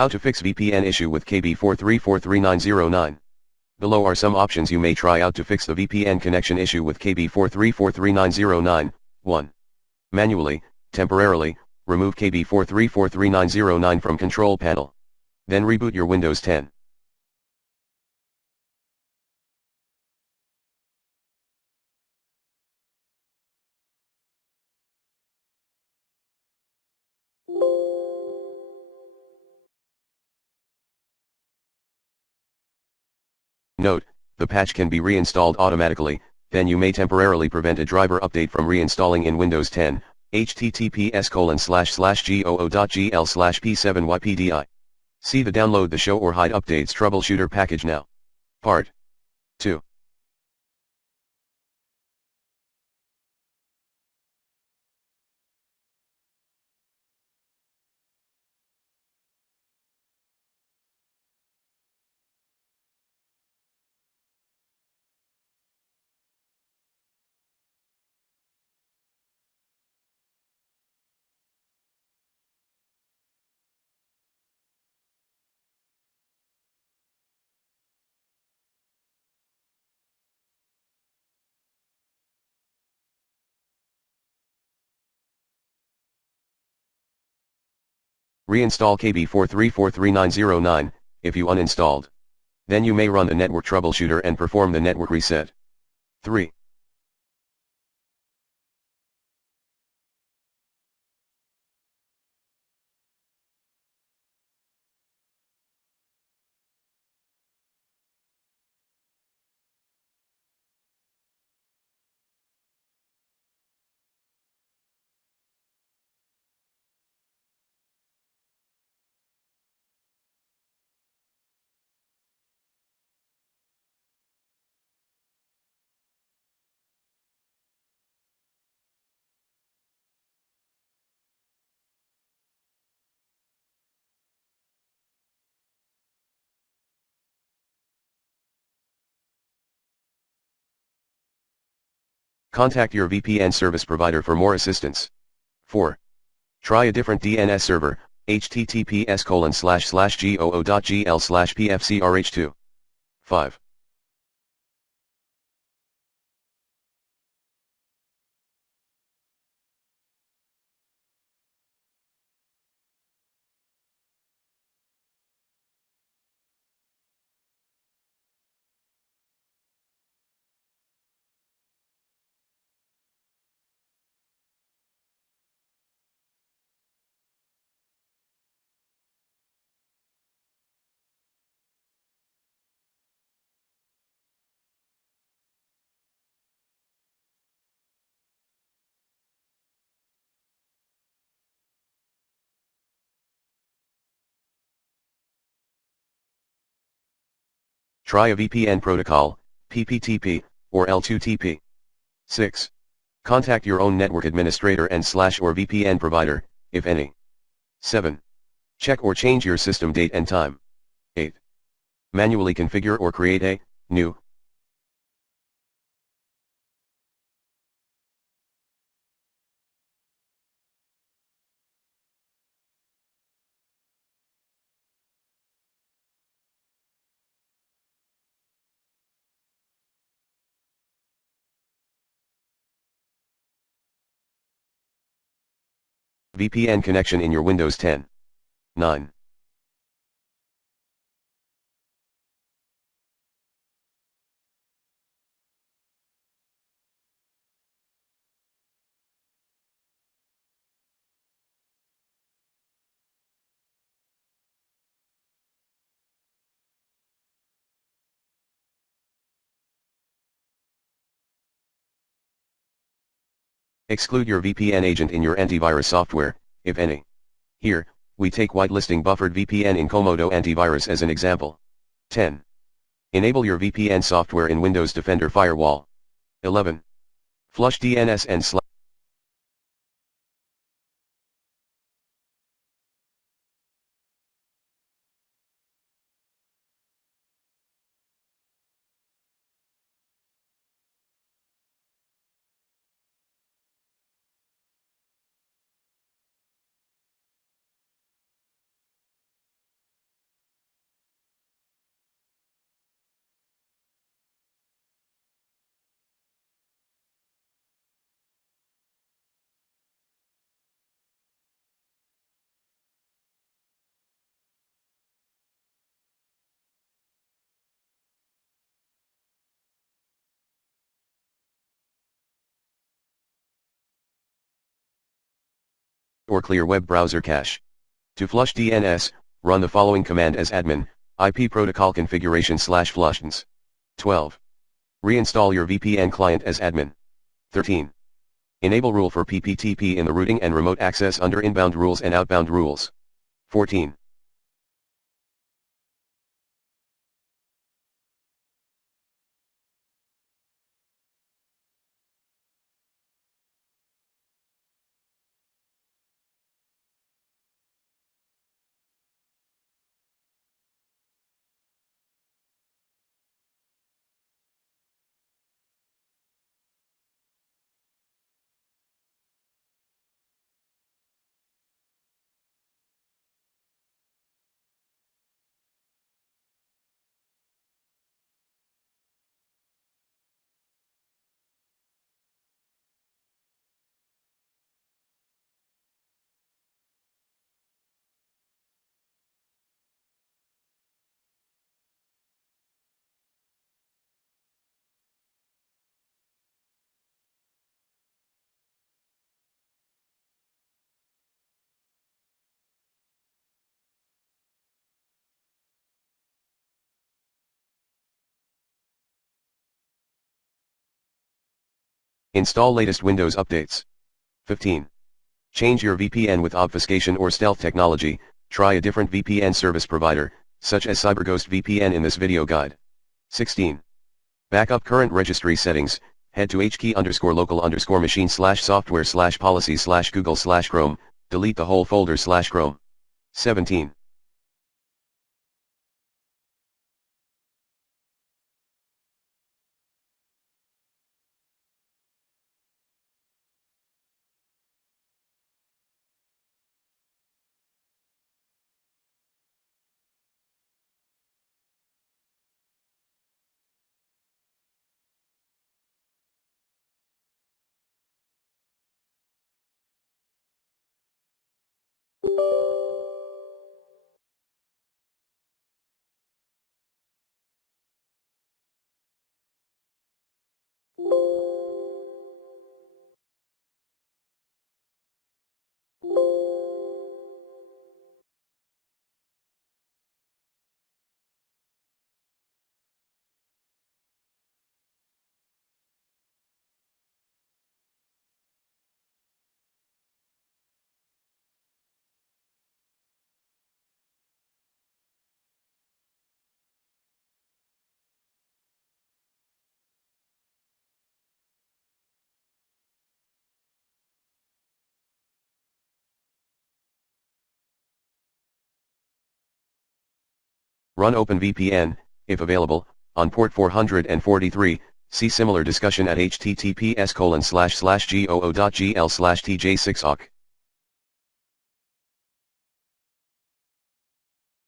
How to fix VPN issue with KB4343909. Below are some options you may try out to fix the VPN connection issue with KB4343909. 1. Manually, temporarily, remove KB4343909 from control panel. Then reboot your Windows 10. Note, the patch can be reinstalled automatically, then you may temporarily prevent a driver update from reinstalling in Windows 10, https://goo.gl/p7ypdi. See the download the show or hide updates troubleshooter package now. Part 2. Reinstall KB4343909, if you uninstalled. Then you may run the network troubleshooter and perform the network reset. 3. Contact your VPN service provider for more assistance. 4. Try a different DNS server, https://goo.gl/pfcrh2. 5. Try a VPN protocol, PPTP, or L2TP. 6. Contact your own network administrator and/or VPN provider, if any. 7. Check or change your system date and time. 8. Manually configure or create a new VPN connection in your Windows 10. 9. Exclude your VPN agent in your antivirus software, if any. Here, we take whitelisting buffered VPN in Komodo antivirus as an example. 10. Enable your VPN software in Windows Defender Firewall. 11. Flush DNS and or clear web browser cache. To flush DNS, run the following command as admin, IP protocol configuration /flushtns. 12. Reinstall your VPN client as admin. 13. Enable rule for PPTP in the routing and remote access under inbound rules and outbound rules. 14. Install latest Windows updates. 15. Change your VPN with obfuscation or stealth technology. Try a different VPN service provider, such as CyberGhost VPN in this video guide. 16. Backup current registry settings. Head to hkey_local_machine/software/policies/google/chrome, delete the whole folder/chrome. 17. Run OpenVPN, if available, on port 443, see similar discussion at https://goo.gl/tj6awk.